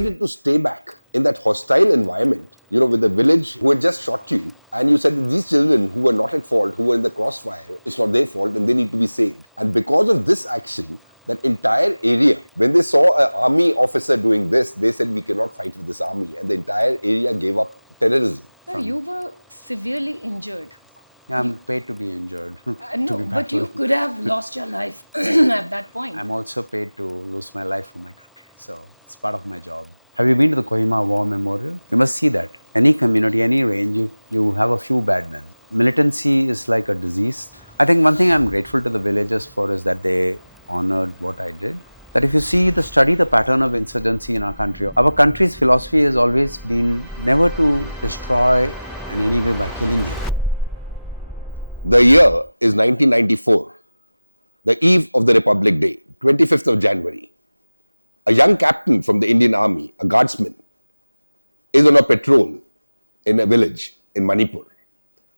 decided to stay back in that hostile environment, with the village who had just shot you, and you said that these children who were not at fault, who were in the crossfire, it's not their fault and they need to be saved. And because of this action, that entire area, when they saw an army officer doing this, they said, we cannot fight with this army. And the entire area gave up terrorism. Sir, you were severely injured. Yeah, I'm paid to be injured. No, but you could have lost your life at that point. I'm also paid to lose my life for my country. So it's part of my job. Have you been to the Kohima War Memorial? You must see that. Any community, any range, you have a few bad men. Militancy is like a disease. I think one thing I'm grateful to the villagers for is that they honored what I did. That if you study the pattern of insurgency in our country's philosophy has always been never to destroy in any way by killing it. The year is 1994, the eve of the Republic Day, 25th of January. A young captain from the Indian Army, a guardsman, is on a patrol in a village in Manipur.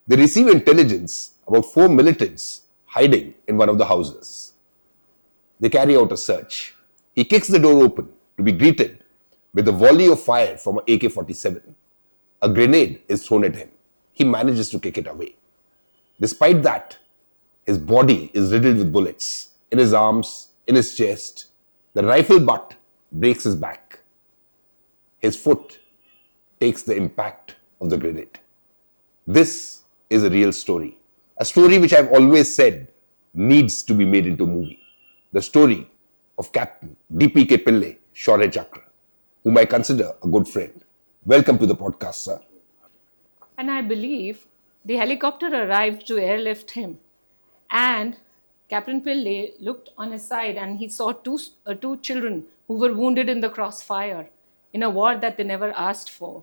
They receive intelligence about 4 militants hiding in one of the houses. They carry out a search. He kicks the door open to be greeted with a volley of fire from an AK-47. A grenade is thrown at him. He manages to kick it away. Despite that, his body is riddled with bullets in his arms, in his chest. The rifle butt breaks his back. His foot takes the impact of the grenade. This is a real story. A story which I've always said needs to be made into a movie. The story of Captain D.P.K. Pillai, Shaurya Chakra, whom I consider a good friend. Welcome to the podcast, sir. And I believe the helicopter arrived to airlift him. And Captain Pillay looked on his side and he saw two children who were wounded in the crossfire in a war that they never asked for.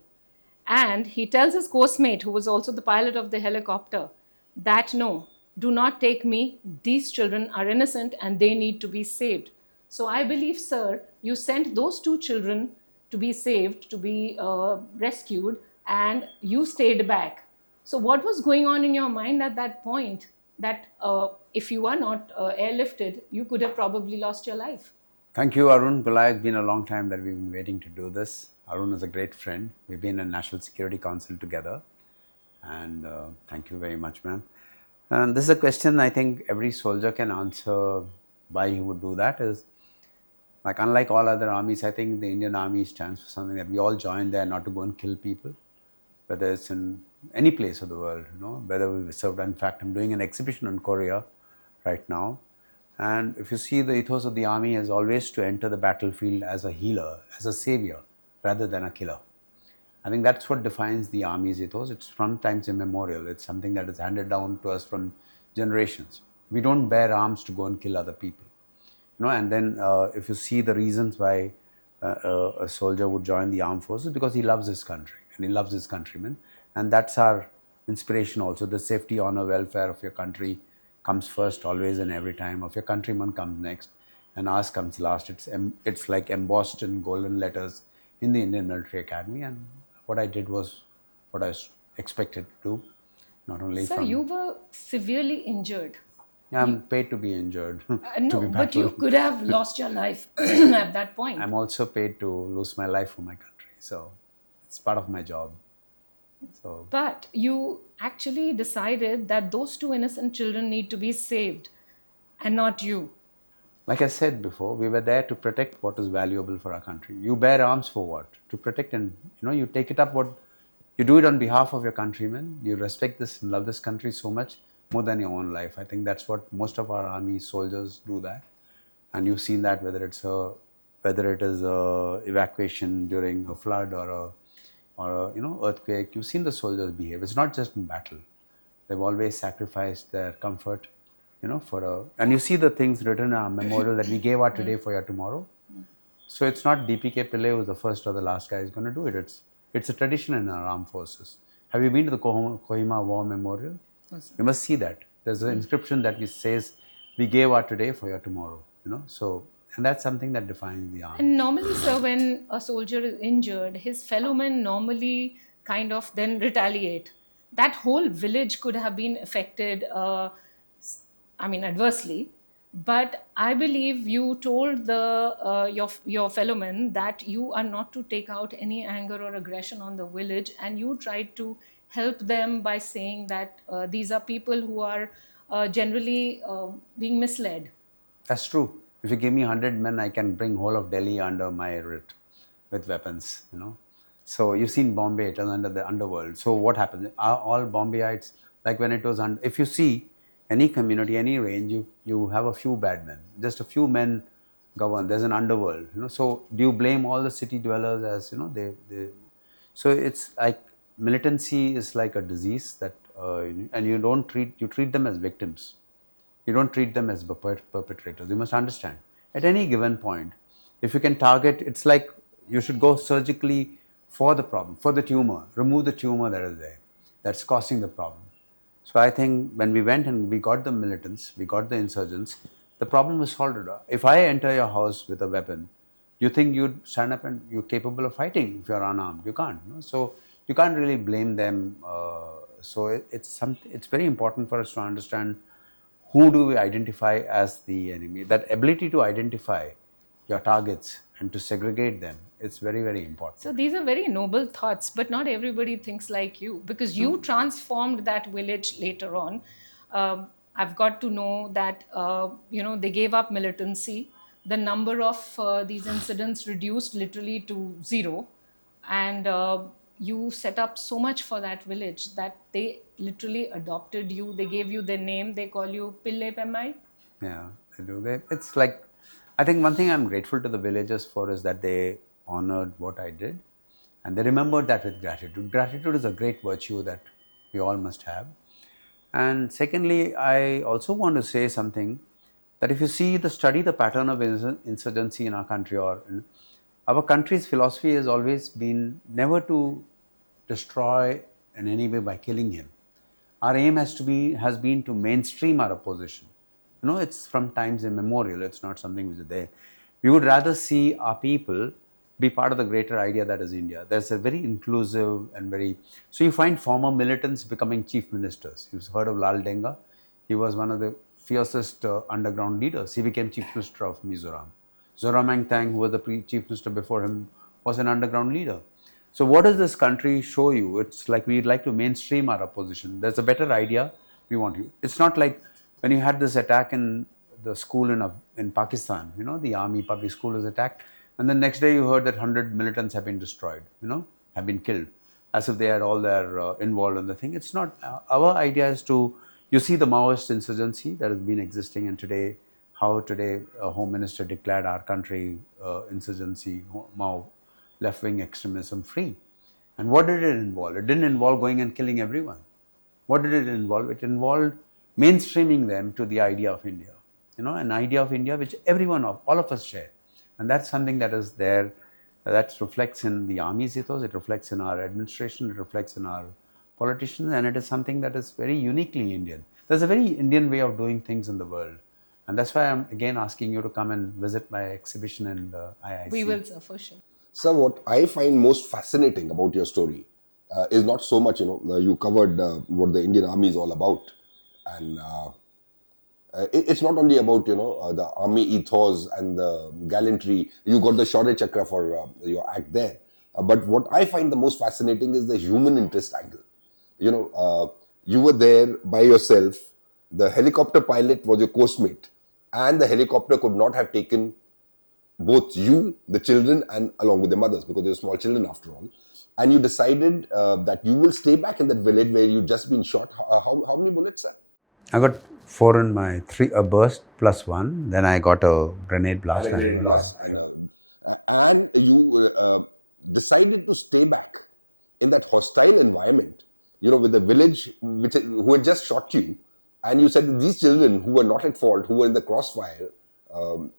And he tells his course mate, who was also the pilot of the helicopter, that no, do not take me. These children are innocent and they need to be saved. So I believe, sir, you sent those 2 children to be saved, to be rescued, and you stayed back. So what was going on in your mind at that point that if you are not airlifted, you could have probably lost your life? Thank you, Arun. Golaya, it's been a long time that we've been waiting to do this. Arun is a great friend. We've been in National Security Council together. And thank you very much, ma'am. And this is a question I think every soldier can answer why he would do that. Is like, unlike all other armies, I think the Indian Army stands for something that we all join there not to go and kill people, whether it's in any place of the world, whether we served. In fact, I'm doing an exhibition in Korea right now. And if you see, the ethos of the army is always to enter the battlefield as a healer, as a savior, rather than a killer. I think that's what defines the army's ethos. It's from times immemorial. It's something that is handed down to us from generations. We don't bear arms to go and kill other people. And then if you see the reasons why a soldier would join the armed forces, because he loves his country and he loves his countrymen. And that's our inspiration also. The safety, honor, welfare of your country comes first, always and every time. Of your countrymen comes next, and ours comes last. It's like embossed in golden letters in the Indian Military Academy. And what I did was what I was expected to do. Not only Sir, you were severely injured. Yeah, I'm paid to be injured. No, but you could have lost your life at that point. I'm also paid to lose my life for my country. So it's part of my job. So, but you actually decided that those 2 innocent children need to be saved and not you. Like I said before, we were there to protect what is valuable for our country. You bear arms for what? To protect, and you take it up. You do it on behalf of your countrymen. You respect this and love this country so much, more than your own life. I think that's what most of our army soldiers do that. And you've seen that whether it is evacuation during a flood or earthquake. You've seen the soldiers behave. It's not just in battle. They've always sacrificed their comfort, and you see the things written in our memorial that we gave our today for your tomorrow. So it's not D.P.K. Pillai who's the first or the last guy who's going to do it. It's a tradition in our armed forces. Have you been to the Kohima War Memorial? Yes, you must see that. There's an inscription that says, we gave our today for your tomorrow. And that's something that defines the army. And normally, sir, when a soldier is injured, his fellow men normally kind of then retaliate. That whole village could have been affected, adversely. But I believe you told your fellow men that you are not to take out any anger or aggression on the village, and you tried to help them by saying that these are people who are generally being misled. That's true. If you give me 100 men, I can bring whole of Delhi under my writ with weapons, So you've seen Bombay, it was under the underworld. So what happens? All Bombayites, like when it was if you see any community, any range, you have a few bad men. Just a few men govern. There's an underworld, So do you blame all the city dwellers as, they so it's like militancy is like a disease that, and you treat them as victims. You don't treat them as perpetrators. You must understand. At any given point, if you can target, it's like you should go surgically for the problem, for the tumor, remove the tumor that is there, that's causing the problem. So I think when we went and we got the militants, we got the insurgents, the problem was solved. If I enter your house with a weapon, you think you'd stand up and you're capable of fighting if you're unarmed? You can't. So you can't really blame them. So it's very important for us to understand who do we identify as the enemy. That ability to identify your targets and to segregate them, it's very, very important. So these are very noble thoughts, but not everybody thinks like you, because you transformed that village later on. I've got to know that, they gave up militancy. The number of these incidents reduced literally to zero. And you set up so much for that village that they literally adopted you. They gave you their name. They call you Pillai Pemmai. Yeah, they do. It's like, I think one thing I'm grateful to the villagers for is that they honored what I did and they remembered that with gratitude. Gratitude is a great virtue that we all must have. And secondly, I also want to say something that if you study the pattern of insurgency in our country, or our country's philosophy has always been never to destroy in any way by killing him. Our aim has been to mainstream our opposition. It's from times immemorial. It's not something which is there. We would rather see our people be part of the greater idea that is India. There's a very inclusive and so you find former militants becoming chief ministers. You've heard of Lal Denga. He was one of the fiercest underground leaders. He became chief minister of Mizoram. Zoramangthang, who was the chief minister before him, was an underground leader. So what does this country show you? It's like we'd like to mainstream our opposition. There's a better idea. We want you. It's not like when you had this attack in the school in Pakistan, the army public school was attacked. And the next day you heard that 100 militants have been destroyed, have been killed, as if they had all their involved in the thing. It's not. Our idea is you see the Maoist insurgency that has been existing, and today a Home Minister declared our country insurgency, Mao, left-wing extremism free. And what did it involve? It didn't involve going and killing everyone. What did it involve? It involved mainstreaming them to the idea of India, an idea of India which all of us share. And that's something that is there, that reflects in the army's ethos, it reflects in our administration, it reflects in our politicians, and it is something that is very uniquely Indian. There's a very Indian way of doing things in the world. And that's why I'm again asking you to come and visit my exhibition in the IIC. We will, sir, for sure. Sir, what I find most fascinating about your story is not so much, you covered what the Indian Army is all about. And it's not only about, the army ethos and the gallantry. You got the Shaurya Chakra for your act there. But what I find the most fascinating is the human interest angle. You were there by yourself. The helicopter pilot was your coastmate. And the helicopter could not have taken both you, the children, and along with their mothers, because they were small children after all. And you decided that you will stay back in that village where you'd just been shot. How many bullets, sir? I got 4 in my 3, a burst plus 1. Then I got a grenade blast. And you decided to stay back in that hostile environment, with the village who had just shot you. And you said that these children who were not at fault, who were in the crossfire,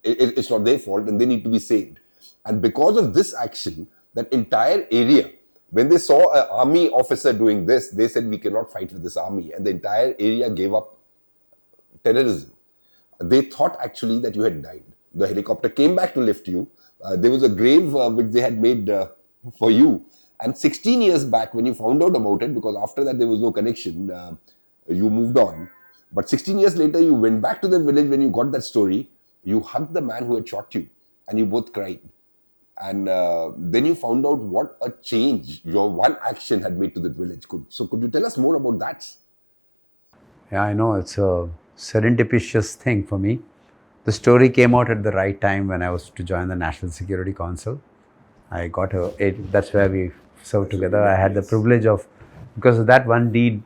it's not their fault and they need to be saved. And because of this action, that entire area, when they saw an army officer doing this, they said, we cannot fight with this army. And the entire area gave up terrorism. They thought actually that you had died. The helicopter came back to lift you. There was a grave which they had made for you. And 16 years back when you found out about it, because after that there was no connection, you moved on. But 16 years later, you went back to the village when you got that story. You hugged the man who had shot you, and you both cried. And then you found out what a change your one action had made to the village. So could you tell us more about that? Yeah, I know. It's a serendipitous thing for me. The story came out at the right time when I was to join the National Security Council. I got that's where we served together. I had the privilege of, because of that one deed,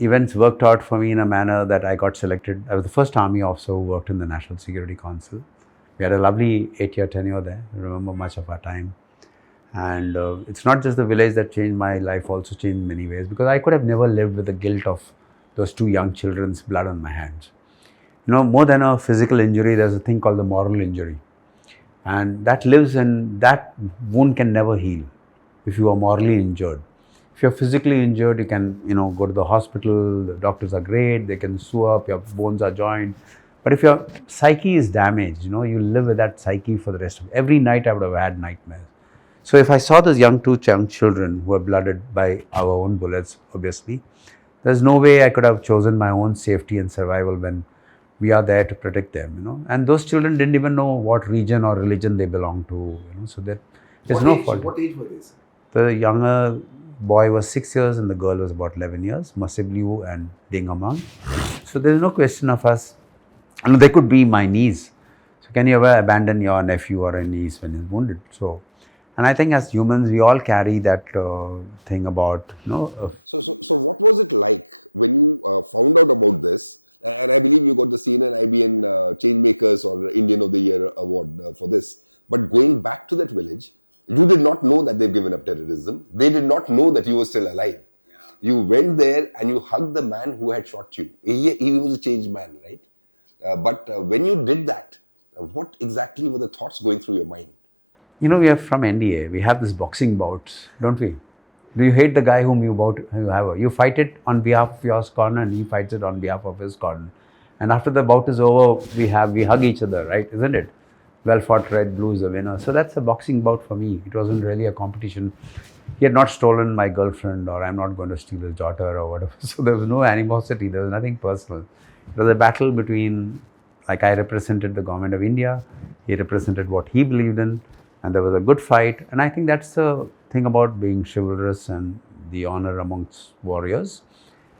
events worked out for me in a manner that I got selected. I was the first army officer who worked in the National Security Council. We had a lovely 8-year tenure there. I remember much of our time. And it's not just the village that changed my life, also changed in many ways, because I could have never lived with the guilt of those 2 young children's blood on my hands. You know, more than a physical injury, there's a thing called the moral injury. And that lives, and that wound can never heal if you are morally injured. If you're physically injured, you can, go to the hospital, the doctors are great, they can sew up, your bones are joined. But if your psyche is damaged, you live with that psyche for the rest of every night. I would have had nightmares. So if I saw those two young children who were blooded by our own bullets, obviously, there's no way I could have chosen my own safety and survival when we are there to protect them, And those children didn't even know what region or religion they belong to, So there's no fault. What age were they? The younger boy was 6 years and the girl was about 11 years, Masibnee and Dingama. So there's no question of us. They could be my niece. So can you ever abandon your nephew or a niece when he's wounded? So, and I think as humans, we all carry that thing about, So what was it like when you found out about this? And I believe you got the CNN IBN Changemakers or Indian of the Year award for this. But going back to that village, you did not know that they've given up terrorism. They did not know that you were still alive. Yeah. You went there and you hugged the man who had shot you. He was a changed man, right? But when you did that, what exactly were the thoughts going through your mind? We are from NDA. We have this boxing bouts, don't we? Do you hate the guy whom you fight it on behalf of your corner and he fights it on behalf of his corner. And after the bout is over, we hug each other, right? Isn't it? Well fought, red, blue is the winner. So that's a boxing bout for me. It wasn't really a competition. He had not stolen my girlfriend, or I'm not going to steal his daughter or whatever. So there was no animosity. There was nothing personal. It was a battle between, like, I represented the government of India. He represented what he believed in. And there was a good fight. And I think that's the thing about being chivalrous and the honor amongst warriors.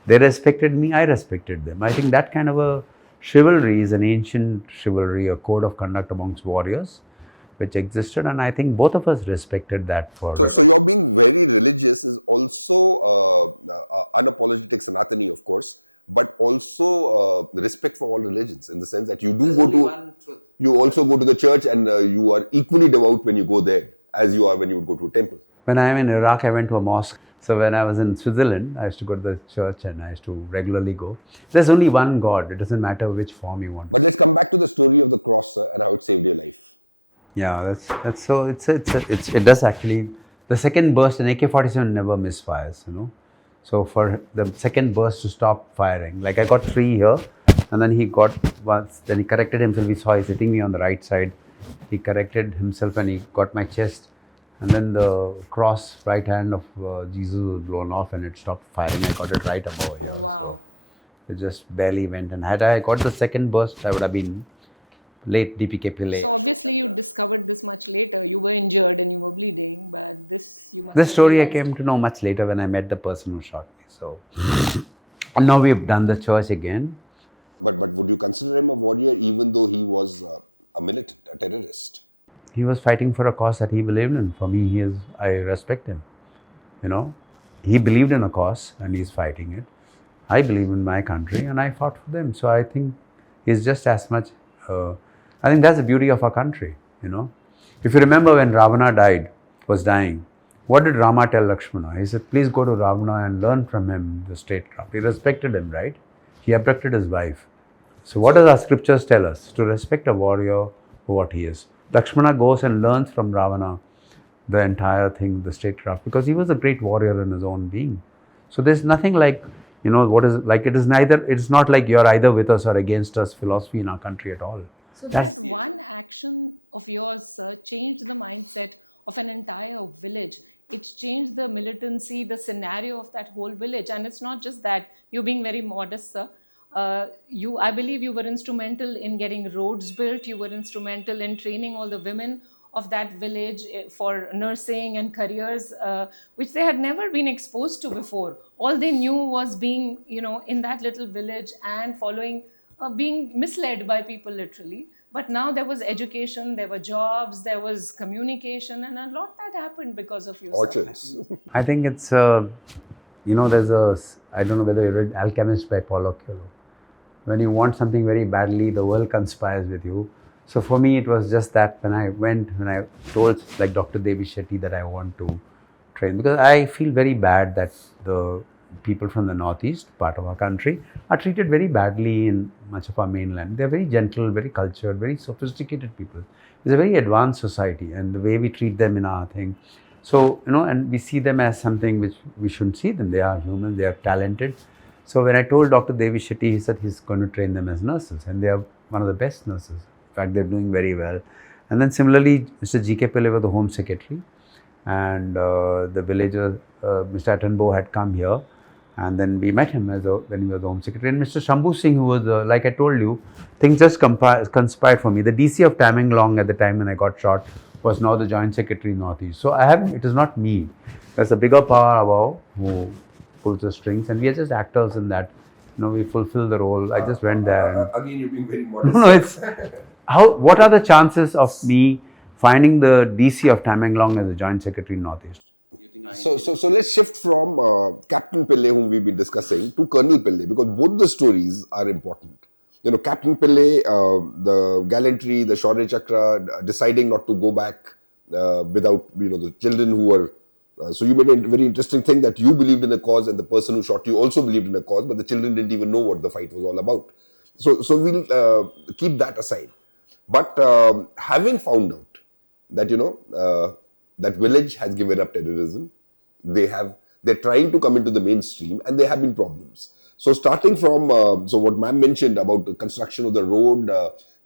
They respected me, I respected them. I think that kind of a chivalry is an ancient chivalry, a code of conduct amongst warriors, which existed. And I think both of us respected that. So your being very religious is also unapologetic Sanatani, of course, but also respect for all religions, in the sense that you also go to the church and you are equally devout when you go there as you are when you would go to a temple. When I am in Iraq, I went to a mosque. So when I was in Switzerland, I used to go to the church and I used to regularly go. There's only one God. It doesn't matter which form you want. But let's come back to the story of the cross and how it saved your life. Yeah, that's so. It does actually. The second burst, an AK-47 never misfires. So for the second burst to stop firing, like I got 3 here, and then he got once. Then he corrected himself. We saw he's hitting me on the right side. He corrected himself and he got my chest. And then the cross, right hand of Jesus was blown off and it stopped firing. I got it right above here. Wow. So it just barely went. And had I got the second burst, I would have been late D.P.K. Pillai. So obviously you discovered this much later. You were injured and you were bleeding, but this you must. This story I came to know much later when I met the person who shot me. So now we've done the church again. But would you consider him a warrior even though he was a militant, a terrorist? He was fighting for a cause that he believed in. For me, I respect him. He believed in a cause and he's fighting it. I believe in my country and I fought for them. So I think he's just as much. I think that's the beauty of our country. If you remember when Ravana was dying, what did Rama tell Lakshmana? He said, please go to Ravana and learn from him the statecraft. He respected him, right? He abducted his wife. So what does our scriptures tell us? To respect a warrior for what he is. Lakshmana goes and learns from Ravana the entire thing, the statecraft, because he was a great warrior in his own being. So there's nothing like, it's not like you're either with us or against us philosophy in our country at all. So that one action of yours changed the mindset of an entire village. It changed the militancy, the scenario of that whole village. And it's not just that, you're being very modest, sir. I believe you were instrumental in getting roads built. You were instrumental in training all the women of that village for nursing and careers, which they had never been exposed to before. All they knew was being, in that little village and following, being misled by people literally. But now there was education, there were jobs, there was communication, and a lot that happened because of you. Orchards. I think it's, there's I don't know whether you read Alchemist by Paulo Coelho. When you want something very badly, the world conspires with you. So for me, it was just that when I told like Dr. Devi Shetty that I want to train, because I feel very bad that the people from the northeast part of our country are treated very badly in much of our mainland. They're very gentle, very cultured, very sophisticated people. It's a very advanced society, and the way we treat them in our thing. So, and we see them as something which we shouldn't see them. They are human, they are talented. So when I told Dr. Devi Shetty, he said he's going to train them as nurses, and they are one of the best nurses. In fact, they're doing very well. And then similarly, Mr. G.K. Pillay was the Home Secretary, and the villager, Mr. Natanbo, had come here, and then we met him when he was the Home Secretary. And Mr. Shambhu Singh, who was, like I told you, things just conspired for me. The DC of Tamenglong at the time when I got shot was now the Joint Secretary Northeast. So it is not me. There's a bigger power above who pulls the strings, and we are just actors in that. We fulfill the role. I just went there. Again, you're being very modest. No, it's what are the chances of me finding the DC of Tamenglong as a Joint Secretary Northeast? So let's shift from Captain Pillay, whom we've been discussing, to Colonel Pillay, because both the stories are important. Captain Pillay, the gallantry, the Shaurya Chakra, deciding not to go back without, the children who were. So you made a very interesting thing that you believed in a cause, and the person who shot you also believed in a cause, but the children didn't even know what the fight was all about. So we'll keep that aside. But having found out that that village has given up terrorism, they're trying to come into the mainstream, and there have been problems. So starting from what ma'am mentioned about the construction of the road,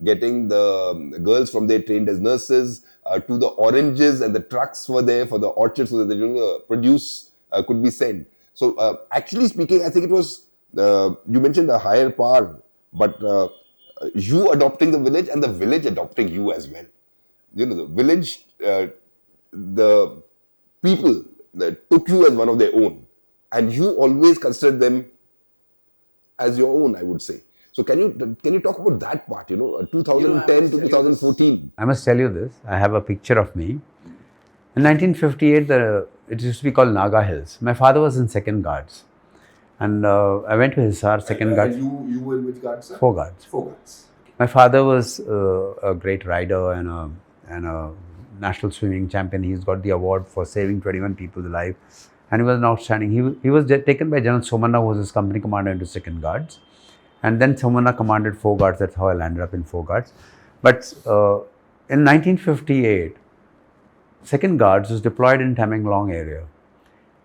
getting the girls from there trained as nurses, to the oranges and the trucks were there for the orchards so that the produce could be sent. So actually speaking, I think it was, you mentioned a higher power, but you adopting the village and the village adopting you as well. The village, the people took you as one of their own, and you always considered them as your own, I would say. So can you talk about that part, 2010 to 2014? I must tell you this. I have a picture of me. In 1958, it used to be called Naga Hills. My father was in 2nd Guards. And I went to Hisar, 2nd Guards. You were in which guards, sir? 4 Guards. 4 Guards. My father was a great rider and a national swimming champion. He's got the award for saving 21 people's life. And he was an outstanding. He was taken by General Somanna, who was his company commander, into 2nd Guards. And then Somanna commanded 4 Guards. That's how I landed up in 4 Guards. But in 1958, 2nd Guards was deployed in Tamenglong area.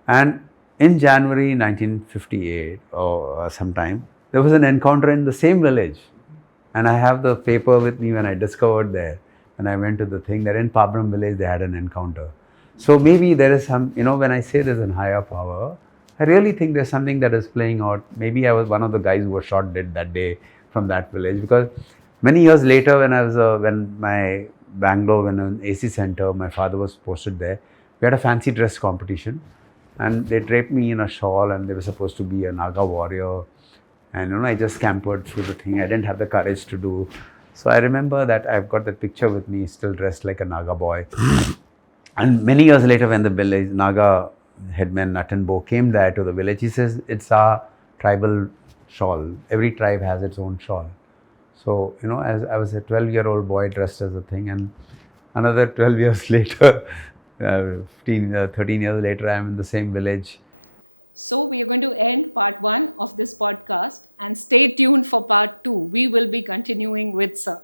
And in January 1958 or sometime, there was an encounter in the same village. And I have the paper with me when I discovered there. And I went to the thing that in Pabram village, they had an encounter. So maybe there is some, when I say there's a higher power, I really think there's something that is playing out. Maybe I was one of the guys who was shot dead that day from that village, because many years later when my Bangalore, when an AC center, my father was posted there, we had a fancy dress competition, and they draped me in a shawl, and they were supposed to be a Naga warrior, and I just scampered through the thing. I didn't have the courage to do. So I remember that I've got that picture with me, still dressed like a Naga boy. And many years later, when the village Naga headman Natanbo came there to the village, he says, it's our tribal shawl. Every tribe has its own shawl. So, as I was a 12-year-old boy dressed as a thing, and another 12 years later, 13 years later, I'm in the same village. So we are going to end part 1 of this podcast, and stay tuned for part 2. We will be continuing with Sir.